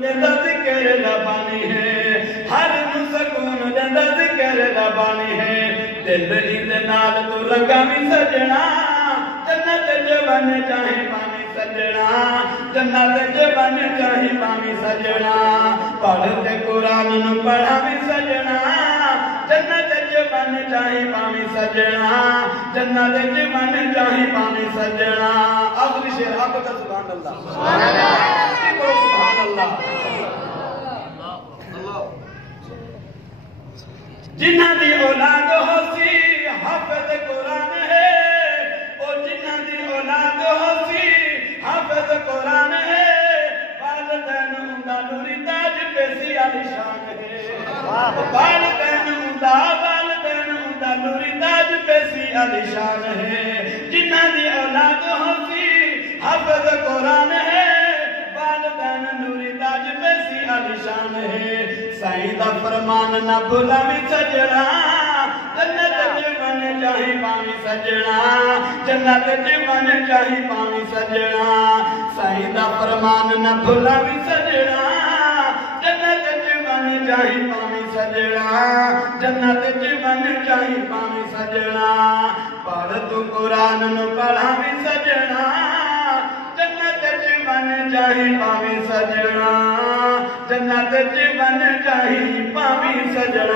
دندا ذکر ربانی ہے ہر سکون دندا ذکر ربانی ہے دل عید نال تو رنگا بھی سجنا جنت جبن چاہے پانی سجنا جنت جبن چاہے پانی سجنا پڑھتے قرآن نو پڑھا بھی سجنا جنت جبن چاہے پانی سجنا جنت جبن چاہے پانی سجنا آخری شعر آپ کا سبحان اللہ سبحان اللہ سبحان اللہ جنہ دی اولاد ہو سی حافظ قرآن ہے او جنہ دی اولاد ہو سی حافظ قرآن ہے والدین اندہ نوری تاج پیسی علی شان ہے والدین اندہ نوری تاج پیسی علی شان ہے جنہ دی اولاد ہو سی حافظ قرآن ہے والدین نوری تاج پیسی علی شان ہے سائیں دا فرمان نہ بھولا بھی سجنا جنت جبن چاہی پامی سجنا جنت جبن چاہی پامی سجنا سائیں دا فرمان نہ بھولا بھی سجنا جنت جبن چاہی پامی سجنا جنت جبن چاہی پامی سجنا پڑھ تو قرآن نو پڑھا بھی سجنا جنت جبن چاہی پامی سجنا جنت جبن چاہی پامی سجنا